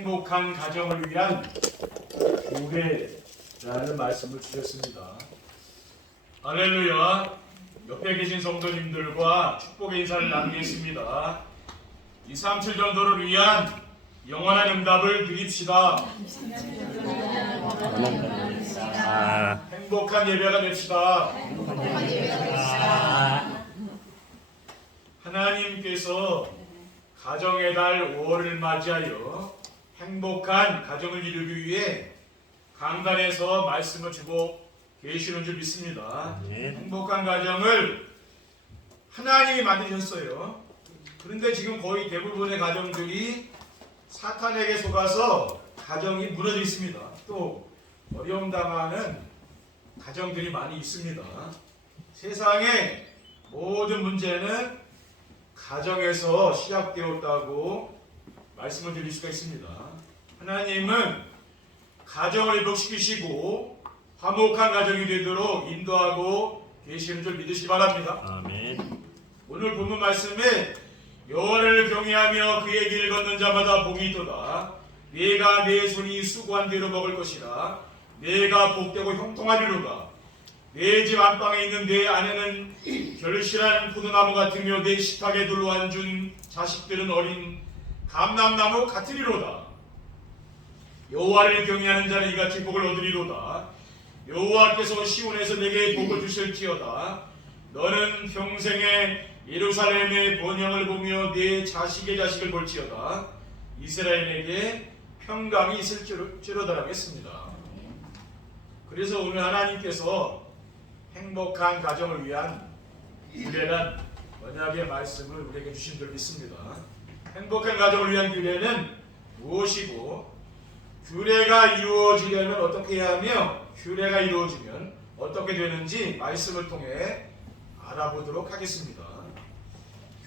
행복한 가정을 위한 교회라는 말씀을 주셨습니다. 할렐루야. 옆에 계신 성도님들과 축복의 인사를 나누겠습니다. 237 전도를 위한 영원한 응답을 드립시다. 행복한 예배가 됩시다. 하나님께서 가정의 달 5월을 맞이하여 행복한 가정을 이루기 위해 강단에서 말씀을 주고 계시는 줄 믿습니다. 행복한 가정을 하나님이 만드셨어요. 그런데 지금 거의 대부분의 가정들이 사탄에게 속아서 가정이 무너져 있습니다. 또 어려움 당하는 가정들이 많이 있습니다. 세상의 모든 문제는 가정에서 시작되었다고 말씀을 드릴 수가 있습니다. 하나님은 가정을 회복시키시고 화목한 가정이 되도록 인도하고 계시는 줄 믿으시기 바랍니다. 아멘. 오늘 본문 말씀에 여호와를 경외하며 그의 길을 걷는 자마다 복이 있도다. 내가 내 손이 수고한 대로 먹을 것이라. 내가 복되고 형통하리로다. 내 집 안방에 있는 내 아내는 결실한 포도나무 같으며 내 식탁에 둘러앉은 자식들은 어린 감람나무 같으리로다. 여호와를 경외하는 자는 이같이 복을 얻으리로다. 여호와께서 시온에서 내게 복을 주실지어다. 너는 평생에 예루살렘의 번영을 보며 내 자식의 자식을 볼지어다. 이스라엘에게 평강이 있을지로다라고 했습니다. 그래서 오늘 하나님께서 행복한 가정을 위한 규례란 언약의 말씀을 우리에게 주신 줄 믿습니다. 행복한 가정을 위한 규례는 무엇이고 규례가 이루어지려면 어떻게 해야 하며 규례가 이루어지면 어떻게 되는지 말씀을 통해 알아보도록 하겠습니다.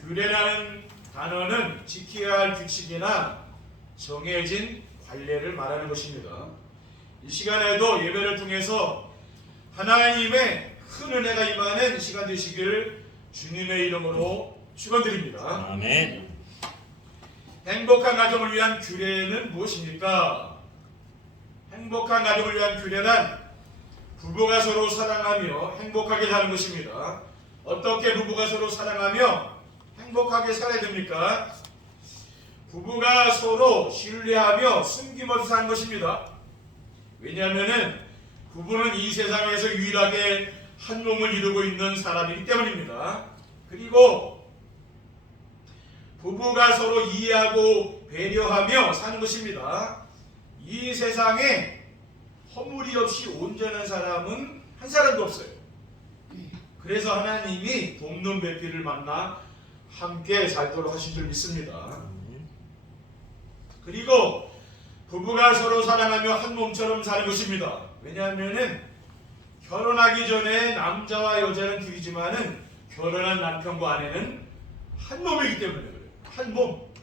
규례라는 단어는 지켜야 할 규칙이나 정해진 관례를 말하는 것입니다. 이 시간에도 예배를 통해서 하나님의 큰 은혜가 임하는 시간 되시기를 주님의 이름으로 축원드립니다. 아멘. 행복한 가정을 위한 규례는 무엇입니까? 행복한 가정을 위한 규례란 부부가 서로 사랑하며 행복하게 사는 것입니다. 어떻게 부부가 서로 사랑하며 행복하게 살아야 됩니까? 부부가 서로 신뢰하며 숨김없이 사는 것입니다. 왜냐하면 부부는 이 세상에서 유일하게 한 몸을 이루고 있는 사람이기 때문입니다. 그리고 부부가 서로 이해하고 배려하며 사는 것입니다. 이 세상에 허물이 없이 온전한 사람은 한 사람도 없어요. 그래서 하나님이 돕는 배필을 만나 함께 살도록 하신 줄 믿습니다. 그리고 부부가 서로 사랑하며 한 몸처럼 사는 것입니다. 왜냐하면 결혼하기 전에 남자와 여자는 둘이지만은 결혼한 남편과 아내는 한 몸이기 때문에 그래요. 한 몸.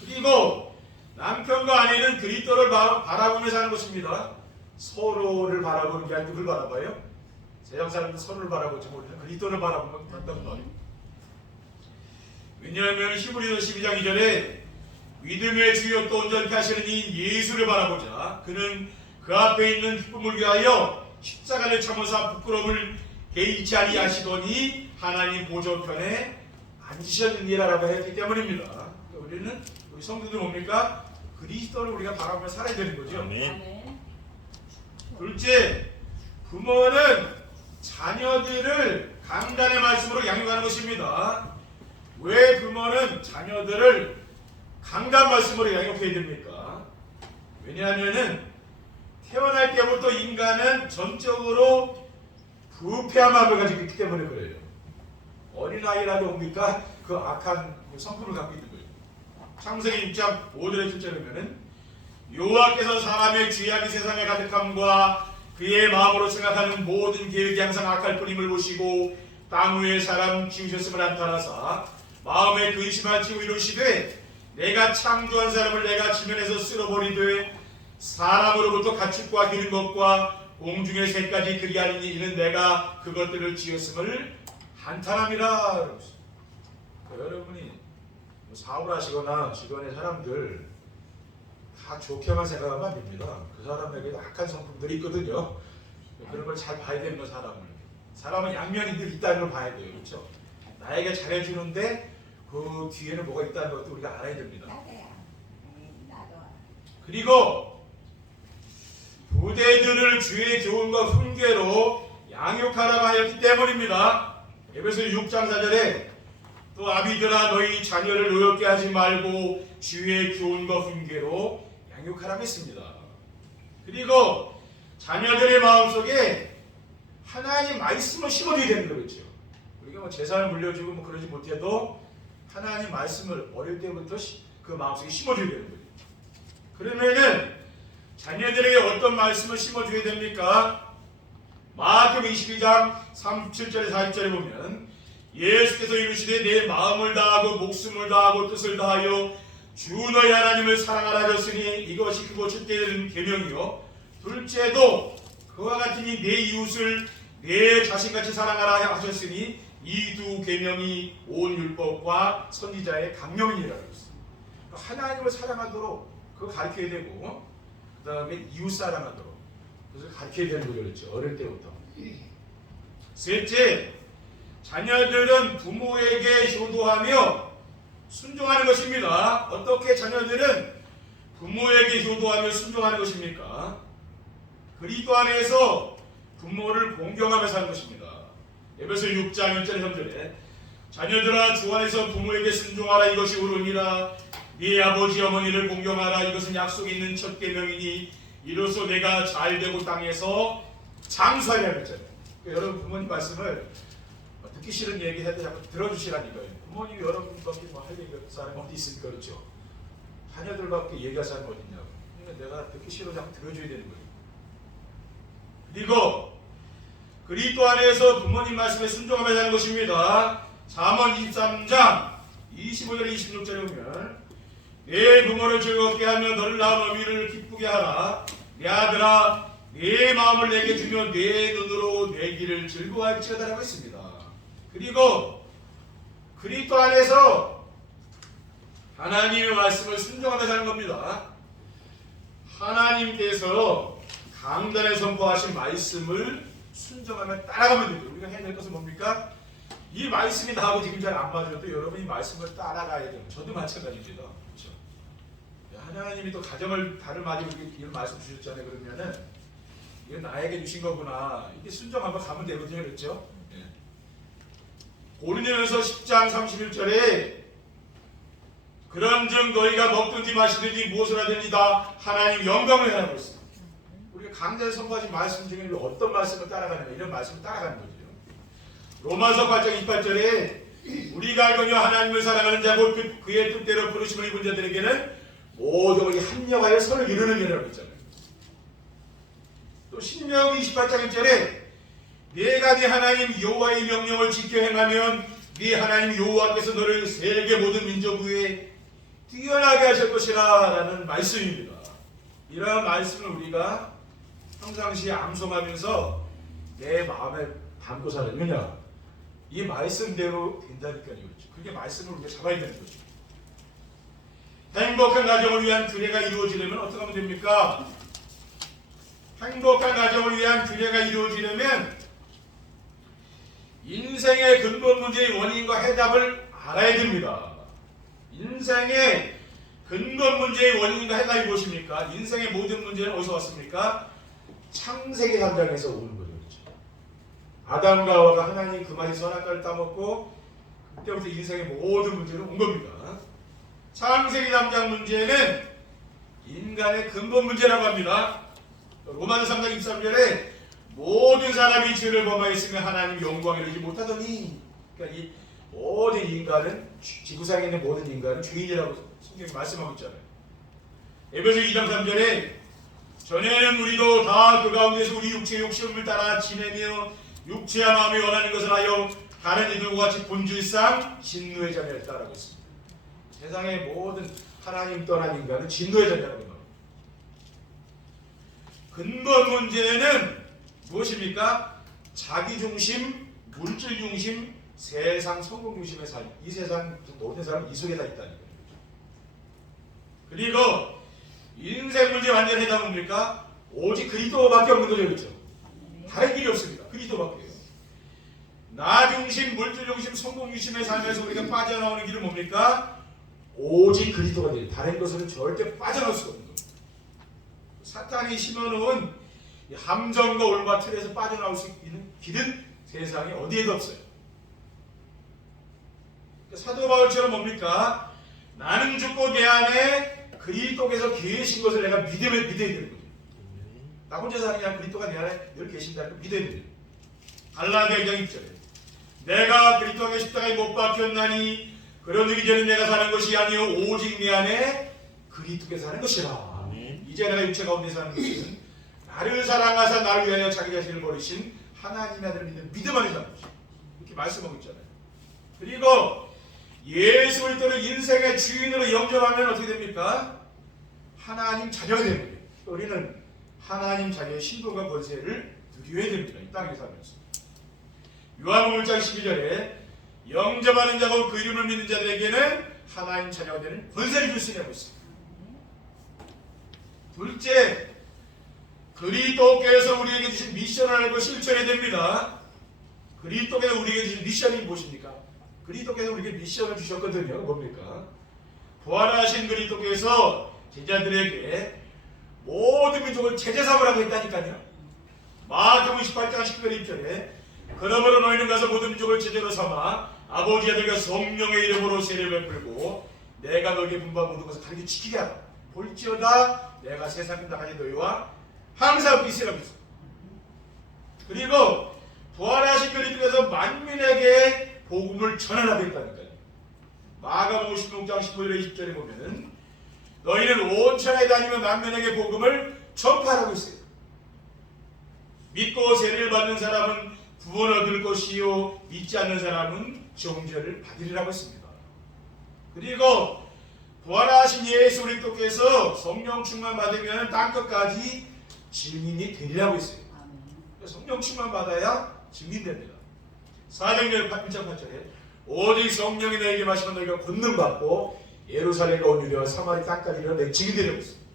그리고 남편과 아내는 그리스도를 바라보며 사는 것입니다. 서로를 바라보는 게 아니고 누굴 바라봐요? 세상 사람들 서로를 바라보지 못해요. 그리스도를 바라보면 된다는 말이에요. 왜냐하면 히브리서 12장 2절에 믿음의 주여 또 온전케 하시는 이 예수를 바라보자. 그는 그 앞에 있는 기쁨을 위하여 십자가를 참으사 부끄러움을 개의치 아니하시더니 하나님 보좌편에 앉으셨느니라라고 했기 때문입니다. 우리는 우리 성도들 뭡니까? 그리스도를 우리가 바라보며 살아야 되는 거죠. 아멘. 둘째, 부모는 자녀들을 강단의 말씀으로 양육하는 것입니다. 왜 부모는 자녀들을 강단 말씀으로 양육해야 됩니까? 왜냐하면 태어날 때부터 인간은 전적으로 부패한 마음을 가지고 있기 때문에 그래요. 어린아이라도 뭡니까? 그 악한 성품을 갖고 있는 거예요. 창세기 6장 5절에 7절에는 여호와께서 사람의 죄악이 세상에 가득함과 그의 마음으로 생각하는 모든 계획이 항상 악할 뿐임을 보시고 땅 위에 사람 지으셨음을 나타나사 마음에 근심하시고 이르시되 내가 창조한 사람을 내가 지면에서 쓸어버리되 사람으로부터 가축과 기른 것과 공중의 새까지 그리하리니 이는 내가 그것들을 지었음을 한탄함이라. 여러분이 사업을 하시거나 주변의 사람들 다 좋게만 생각하면 안 됩니다. 그 사람에게도 악한 성품들이 있거든요. 그런 걸 잘 봐야 되는 거 사람은 양면이 늘 있다는 걸 봐야 돼요. 그렇죠? 나에게 잘해주는데 그 뒤에는 뭐가 있다는 것도 우리가 알아야 됩니다. 그리고 부대들을 주의 교훈과 훈계로 양육하라고 하였기 때문입니다. 에베소 6장 4절에 또 아비들아 너희 자녀를 노엽게 하지 말고 주의 교훈과 훈계로 양육하라고 했습니다. 그리고 자녀들의 마음속에 하나님 말씀을 심어줘야 되는 거겠죠. 우리가 뭐 재산을 물려주고 뭐 그러지 못해도 하나님 말씀을 어릴 때부터 그 마음속에 심어줘야 되는 거예요. 그러면은 자녀들에게 어떤 말씀을 심어줘야 됩니까? 마태복음 22장 37절에 40절에 보면 예수께서 이르시되 내 마음을 다하고 목숨을 다하고 뜻을 다하여 주 너희 하나님을 사랑하라 하셨으니 이것이 크고 첫째 되는 계명이요 둘째도 그와 같으니 내 이웃을 내 자신같이 사랑하라 하셨으니 이 두 계명이 온 율법과 선지자의 강령이라고 했습니다. 하나님을 사랑하도록 그거 가르쳐야 되고 그 다음에 이웃 사랑하도록 그것을 가르쳐야 되는 거죠. 그렇죠? 어릴 때부터. 셋째, 자녀들은 부모에게 효도하며 순종하는 것입니다. 어떻게 자녀들은 부모에게 효도하며 순종하는 것입니까? 그리스도 안에서 부모를 공경하며 사는 것입니다. 에베소 6장 1절 3절에 자녀들아 주 안에서 부모에게 순종하라 이것이 옳으니라 네 아버지 어머니를 공경하라 이것은 약속이 있는 첫 계명이니 이로써 내가 잘되고 땅에서 장수하리라 그랬잖아요. 그러니까 여러분 부모님 말씀을 듣기 싫은 얘기 해도 자꾸 들어주시라니까요. 부모님이 여러분밖에 할 얘기가 사람이 어디 있습니까? 그렇죠? 자녀들밖에 얘기할 사람이 어딨냐고. 그러니까 내가 듣기 싫어 자꾸 들어줘야 되는 거예요. 그리고 그리스도 안에서 부모님 말씀에 순종하며 사는 것입니다. 잠언 23장 25절 26절에 보면 내 부모를 즐겁게 하며 너를 낳은 어미를 기쁘게 하라. 내 아들아 내 마음을 내게 주며 내 눈으로 내 길을 즐거워할지어다 라고 했습니다. 그리고 그리스도 안에서 하나님의 말씀을 순종하며 사는 겁니다. 하나님께서 강단에 선포하신 말씀을 순종하며 따라가면 됩니다. 우리가 해야 될 것은 뭡니까? 이 말씀이 나하고 지금 잘 안 맞아도 여러분이 말씀을 따라가야 돼요. 저도 마찬가지입니다. 그렇죠? 하나님이 또 가정을 다른 마디로 이런 말씀 주셨잖아요. 그러면은 이건 나에게 주신 거구나. 이게 순종하면 가면 되거든요. 그렇죠? 예. 고린도전서 10장 31절에 그런즉 너희가 먹든지 마시든지 무엇을 하든지 다 하나님 영광을 하라고 했습니다. 우리가 강단에 선포하신 말씀 중에 어떤 말씀을 따라가느냐 이런 말씀을 따라가는 거죠. 로마서 8장 28절에 우리가 알거니와 하나님을 사랑하는 자고 그의 뜻대로 부르심을 입은 자들에게는 모든 것이 합력하여 선을 이루는 이라고 했잖아요. 또 신명기 28장 1절에 내가 네 하나님 여호와의 명령을 지켜 행하면 네 하나님 여호와께서 너를 세계 모든 민족 위에 뛰어나게 하실 것이라 라는 말씀입니다. 이러한 말씀을 우리가 평상시에 암송하면서 내 마음에 담고 살았느냐 이 말씀대로 된다니까요. 그게 말씀을 우리가 잡아야 되는 거죠. 행복한 가정을 위한 규례가 이루어지려면 어떻게 하면 됩니까? 행복한 가정을 위한 규례가 이루어지려면 인생의 근본 문제의 원인과 해답을 알아야 됩니다. 인생의 근본 문제의 원인과 해답이 무엇입니까? 인생의 모든 문제는 어디서 왔습니까? 창세기 3장에서 오는 거죠. 그렇죠? 아담과 하와가 하나님 그 맛이 선악과를 따먹고 그때부터 인생의 모든 문제는 온 겁니다. 창세기 3장 문제는 인간의 근본 문제라고 합니다. 로마서 3장 23절에 모든 사람이 죄를 범하였으며 하나님 영광에 이르지 못하더니 그러니까 이 모든 인간은 지구상에 있는 모든 인간은 죄인이라고 성경이 말씀하고 있잖아요. 에베소 2장 3절에 전에는 우리도 다 그 가운데서 우리 육체의 욕심을 따라 지내며 육체와 마음이 원하는 것을 하여 다른 이들과 같이 본질상 진노의 자녀였다라고 했습니다. 세상의 모든 하나님 떠난 인간은 진노의 자녀라고 말합니다. 근본 문제는 무엇입니까? 자기 중심, 물질 중심, 세상 성공 중심의 삶. 이 세상 모든 사람은 이 속에 다 있다는 거예요. 그리고 주택 문제 완전 해답은 뭡니까? 오직 그리스도밖에 없는 거죠. 그렇죠? 다른 길이 없습니다. 그리스도밖에요. 나 중심, 물질 중심, 성공 중심의 삶에서 우리가 빠져나오는 길은 뭡니까? 오직 그리스도가 돼요. 다른 것은 절대 빠져나올 수가 없는 겁니다. 사탄이 심어놓은 함정과 올바 틀에서 빠져나올 수 있는 길은 세상에 어디에도 없어요. 사도 바울처럼 뭡니까? 나는 죽고 내 안에 그리스도께서 계신 것을 내가 믿어야 되는 거죠. 나 혼자 사는 게 아니라 그리스도가 내 안에 늘 계신다는 걸 믿어야 돼요. 갈라디아 2장 1절에 내가 그리스도의 십자가에 못 박혔나니 그러므로 이제는 내가 사는 것이 아니요 오직 내 안에 그리스도께서 사는 것이라. 이제 내가 육체 가운데 사는 것은 나를 사랑하사 나를 위하여 자기 자신을 버리신 하나님의 아들을 믿는 믿음 안에 사는 것이다. 이렇게 말씀하고 있잖아요. 그리고 예수 그리스도를 인생의 주인으로 영접하면 어떻게 됩니까? 하나님 자녀가 되는 거예요. 우리는 하나님 자녀의 신분과 권세를 누려야 됩니다. 이 땅에 살면서. 요한복음 1장 12절에 영접하는 자고 그 이름을 믿는 자들에게는 하나님 자녀가 되는 권세를 줄 수 있다고 있습니다. 둘째, 그리스도께서 우리에게 주신 미션을 알고 실천해야 됩니다. 그리스도께서 우리에게 주신 미션이 무엇입니까? 그리스도께서 우리에게 미션을 주셨거든요. 뭡니까? 부활하신 그리스도께서 제자들에게 모든 민족을 제자 삼으라고 했다니까요. 마태복음 18장 19절 2절에 그러므로 너희는 가서 모든 민족을 제자로 삼아 아버지 아들과 성령의 이름으로 세례를 베풀고 내가 너희에게 분부한 모든 것을 가르쳐 지키게 하라. 볼지어다 내가 세상에 나가니 너희와 항상 있으라고 했습니다. 그리고 부활하신 그리스도께서 만민에게 복음을 전하라고 했다니까요. 마가복음 16장 15절에 20절에 보면은 너희는 온 천하에 다니며 만민에게 복음을 전파하라고 했어요. 믿고 세례를 받는 사람은 구원 얻을 것이요 믿지 않는 사람은 정죄를 받으리라고 했습니다. 그리고 부활하신 예수 그리스도께서 성령 충만 받으면 땅끝까지 증인이 되리라고 했어요. 성령 충만 받아야 증인됩니다. 사도행전 1장 8절에 오직 성령이 너에게 마시면 너희가 권능 받고 예루살렘과 온 유대와 사마리 땅까지 이르러 내 증인되라고 했습니다.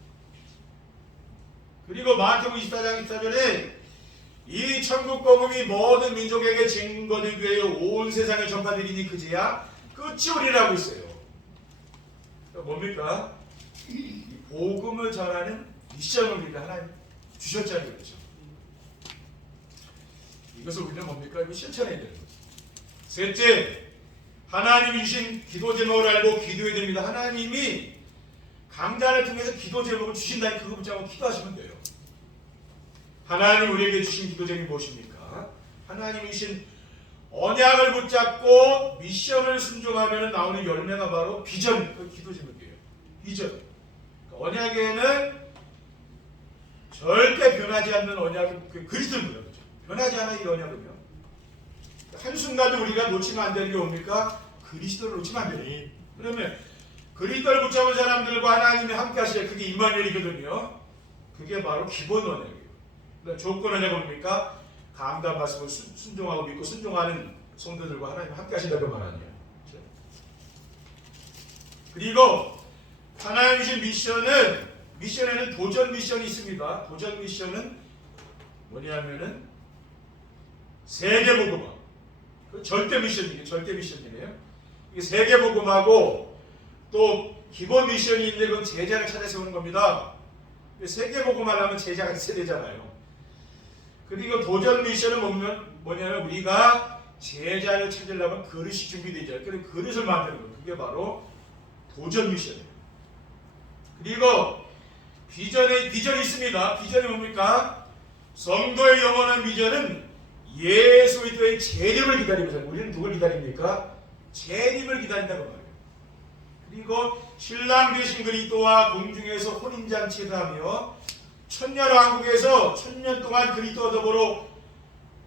그리고 마태복음 24장 24절에 이 천국 복음이 모든 민족에게 증거되기 위해 온 세상에 전파되리니 그제야 끝이 오리라고 했어요. 뭡니까? 이 복음을 전하는 미션을 우리가 하나님 주셨잖아요. 그렇죠? 이것을 우리는 뭡니까? 이거 실천해야 되는 거죠. 셋째, 하나님이 주신 기도 제목을 알고 기도해야 됩니다. 하나님이 강단을 통해서 기도 제목을 주신다니 그거 붙잡고 기도하시면 돼요. 하나님 우리에게 주신 기도 제목이 무엇입니까? 하나님이 주신 언약을 붙잡고 미션을 순종하면 나오는 열매가 바로 비전, 그 기도 제목이에요. 비전. 그러니까 언약에는 절대 변하지 않는 언약이 그리스도입니다. 그렇죠? 변하지 않아 이 언약은요. 한순간도 우리가 놓치면 안 되는 게 뭡니까? 그리스도를 놓치면 안 돼요. 그러면 그리스도를 붙잡은 사람들과 하나님이 함께 하시야 그게 임마누엘이거든요. 그게 바로 기본 언약이에요. 조건 언약은 뭡니까? 강단 말씀을 순종하고 믿고 순종하는 성도들과 하나님 함께 하신다고 말하는 거예요. 그리고 하나님 주신 미션에는 도전 미션이 있습니다. 도전 미션은 뭐냐면은 세계복음화. 그 절대 미션이에요. 이게 세계복음하고 또 기본 미션이 있는데 그건 제자를 찾아 세우는 겁니다. 세계복음하려면 제자가 있어야 되잖아요. 그리고 도전 미션은 뭐냐면 우리가 제자를 찾으려면 그릇이 준비되죠. 그래서 그릇을 만드는 거예요. 그게 바로 도전 미션이에요. 그리고 비전이 있습니다. 비전이 뭡니까? 성도의 영원한 비전은 예수 그리스도의 재림을 기다립니다. 우리는 누굴 기다립니까? 재림을 기다린다고 말해요. 그리고 신랑 되신 그리스도와 공중에서 혼인잔치를 하며 천년 왕국에서 천년 동안 그리스도와 더불어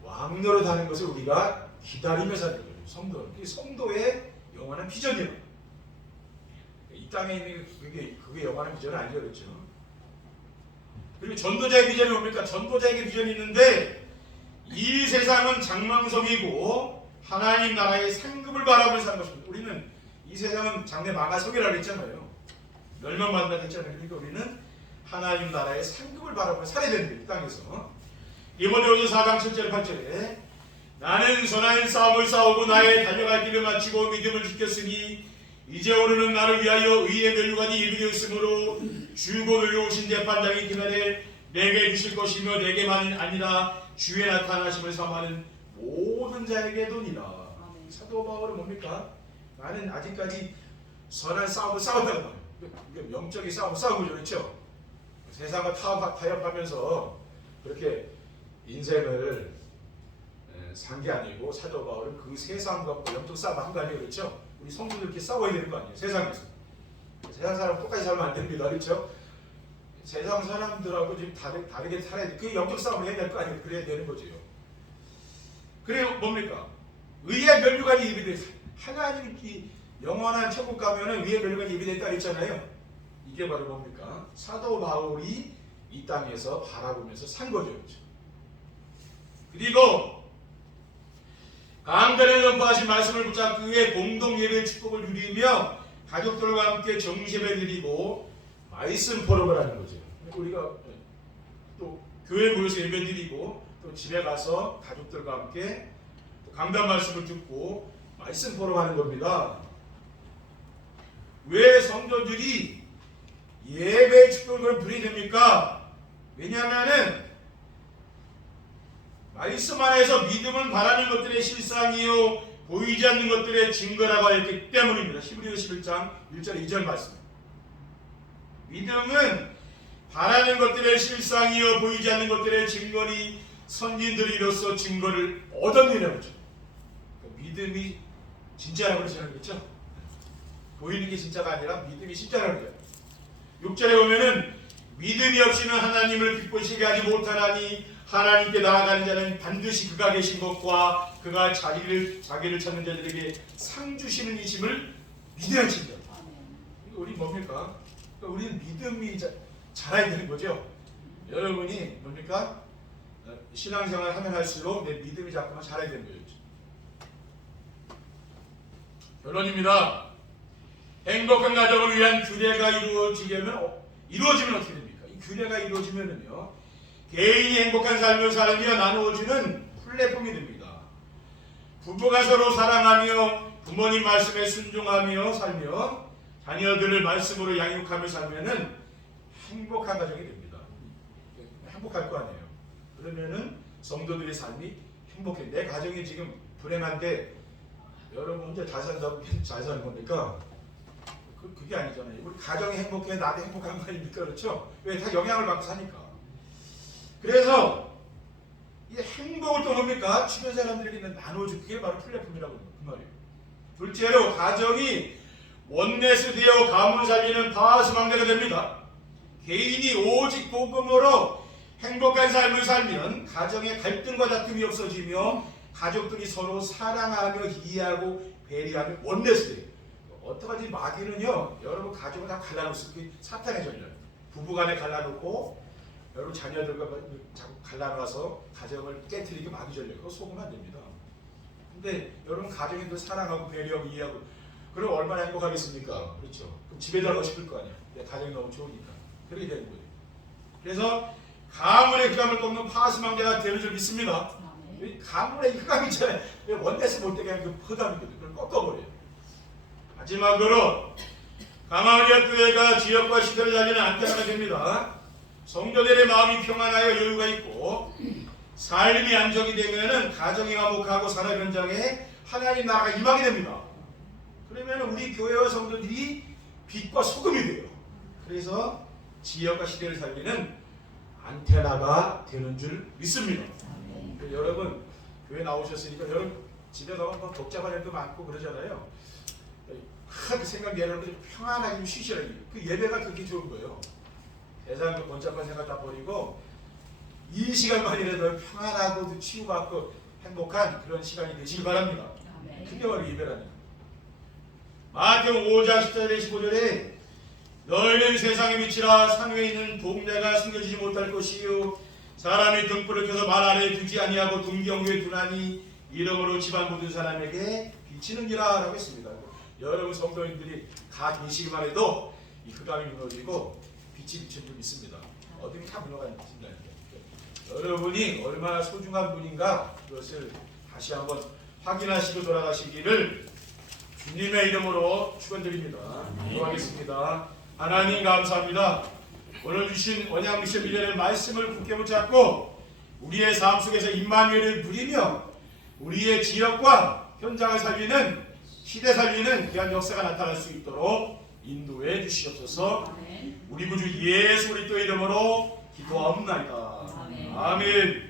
왕노릇 하는 것을 우리가 기다리면서 하는 거예요. 성도는. 이게 성도의 영원한 비전이에요. 이 땅에 있는 그게 영원한 비전은 아니죠. 그렇죠? 그리고 전도자의 비전이 뭡니까? 전도자에게 비전이 있는데 이 세상은 장망성이고 하나님 나라의 상급을 바라보면서 사는 것입니다. 우리는 이 세상은 장래 망하성이라고 했잖아요. 멸망받는다고 했잖아요. 그러니까 우리는 하나님 나라의 상급을 바라보며 살아야 되는데 이 땅에서. 디모데후서 4장 7절 8절에 나는 선한 싸움을 싸우고 나의 달려갈 길을 마치고 믿음을 지켰으니 이제 오르는 나를 위하여 의의 면류관이 예비되었으므로 주고 놀려오신 재판장이 그날에 내게 주실 것이며 내게만이 아니라 주의 나타나심을 삼하는 모든 자에게도니라. 사도 바울은 뭡니까? 나는 아직까지 선한 싸움을 싸웠다는 말이에요. 영적인 싸움을 싸우고 그렇죠. 세상과 타협하면서 그렇게 인생을 산 게 아니고 사도 바울은 그 세상 갖고 영적 싸움 한 거 아니에요. 그렇죠? 우리 성도들 이렇게 싸워야 되는 거 아니에요. 세상에서. 세상 사람 똑같이 살면 안 됩니다. 그렇죠? 세상 사람들하고 좀 다르게 살아야 돼. 그 영적 싸움을 해야 될 거 아니에요. 그래야 되는 거죠. 그래요. 뭡니까? 의의 면류관이 예비돼. 하나님 이 영원한 천국 가면은 의의 면류관이 예비됐다 했잖아요. 이게 바로 뭡니까? 사도 바울이 이 땅에서 바라보면서 산 거죠. 그렇죠? 그리고 강단에 전파하신 말씀을 붙잡기 위해 공동 예배 축복을 누리며 가족들과 함께 정시예배 드리고 말씀 포럼을 하는 거죠. 우리가 또 교회 모여서 예배 드리고 또 집에 가서 가족들과 함께 강단 말씀을 듣고 말씀 포럼 하는 겁니다. 왜 성도들이 예배 축복을 누리게 됩니까? 왜냐하면은 말씀 안에서 믿음을 바라는 것들의 실상이요 보이지 않는 것들의 증거라고 했기 때문입니다. 히브리서 11장 1절 2절 말씀. 믿음은 바라는 것들의 실상이요 보이지 않는 것들의 증거니 선진들이 이로써 증거를 얻었느냐고 그러죠. 믿음이 진짜라고 그러잖아요. 그렇죠? 보이는 게 진짜가 아니라 믿음이 진짜라고 그래요. 6절에 보면은 믿음이 없이는 하나님을 기쁘시게 하지 못하나니 하나님께 나아가는 자는 반드시 그가 계신 것과 그가 자기를 찾는 자들에게 상 주시는 이심을 믿어야 진다. 우리 뭡니까? 우리는 믿음이 자라야 되는 거죠. 여러분이 뭡니까? 신앙생활 하면 할수록 내 믿음이 자꾸만 자라야 되는 거죠. 결론입니다. 행복한 가정을 위한 규례가 이루어지면 어떻게 됩니까? 이 규례가 이루어지면은요. 개인이 행복한 삶을 살며 나누어주는 플랫폼이 됩니다. 부부가 서로 사랑하며 부모님 말씀에 순종하며 살며 자녀들을 말씀으로 양육하며 살면은 행복한 가정이 됩니다. 행복할 거 아니에요. 그러면은 성도들의 삶이 행복해. 내 가정이 지금 불행한데 여러분 혼자 잘 산다고 잘 사는 겁니까? 그게 아니잖아요. 우리 가정이 행복해 나도 행복한 거 아닙니까? 그렇죠? 왜? 다 영향을 받고 사니까. 그래서 이 행복을 또 뭡니까? 주변 사람들에게 나눠주는 게 바로 플랫폼이라고 그 말이에요. 둘째로 가정이 원내스 되어 가문을 살리는 파수망대가 됩니다. 개인이 오직 복음으로 행복한 삶을 살면 가정의 갈등과 다툼이 없어지며 가족들이 서로 사랑하며 이해하고 배려하며 원내스 돼요. 어떡하지? 마귀는요 여러분 가족을 다 갈라놓습니다. 그게 사탄의 전략. 부부간에 갈라놓고 여러분 자녀들과 자꾸 갈라놔서 가정을 깨트리게 마귀 전략. 그거 속으면 안 됩니다. 근데 여러분 가정에 사랑하고 배려하고 이해하고 그럼 얼마나 행복하겠습니까? 그렇죠. 그럼 집에 들어가고 싶을 거 아니야. 내 가정이 너무 좋으니까. 그렇게 되는 거예요. 그래서 가문의 흑암을 꺾는 파수망대가 되는 줄 믿습니다. 가문의 흑암이 있잖아요. 원내에서 볼 때 그냥 그 흑암이거든요. 그걸 꺾어버려요. 마지막으로 강화리아 교회가 지역과 시대를 달리는 안테나가 됩니다. 성도들의 마음이 평안하여 여유가 있고 삶이 안정이 되면은 가정이 화목하고 산업 현장에 하나님 나라가 임하게 됩니다. 그러면 우리 교회와 성도들이 빛과 소금이 돼요. 그래서 지역과 시대를 살리는 안테나가 되는 줄 믿습니다. 여러분 교회 나오셨으니까 여러분 집에 가면 뭐 복잡한 일도 많고 그러잖아요. 그 생각 여러분들이 평안하게 좀 쉬셔야 돼요. 그 예배가 그렇게 좋은 거예요. 세상도 번잡한 생각 다 버리고 이 시간만이라도 평안하고 치유받고 행복한 그런 시간이 되시기 바랍니다. 그게 바로 예배라니까. 마태복음 5장 14절에 15절에 너희는 세상의 빛이라 산 위에 있는 동네가 숨겨지지 못할 것이요 사람이 등불을 켜서 말 아래에 두지 아니하고 등경 위에 두나니 이러므로 집안 모든 사람에게 비치느니라 라고 했습니다. 여러분 성도님들이 가 계시기만 해도 이 흑암이 무너지고 빛이 비친 줄 믿습니다. 어둠이 다 물러가는 것입니다. 여러분이 얼마나 소중한 분인가 그것을 다시 한번 확인하시고 돌아가시기를 주님의 이름으로 축원드립니다. 기도하겠습니다. 하나님 감사합니다. 오늘 주신 언약미션 1년의 말씀을 굳게 붙잡고 우리의 삶 속에서 임마누엘을 누리며 우리의 지역과 현장을 살리는 시대 살리는 귀한 역사가 나타날 수 있도록 인도해 주시옵소서. 우리 구주 예수 그리스도 이름으로 기도하옵나이다. 아멘.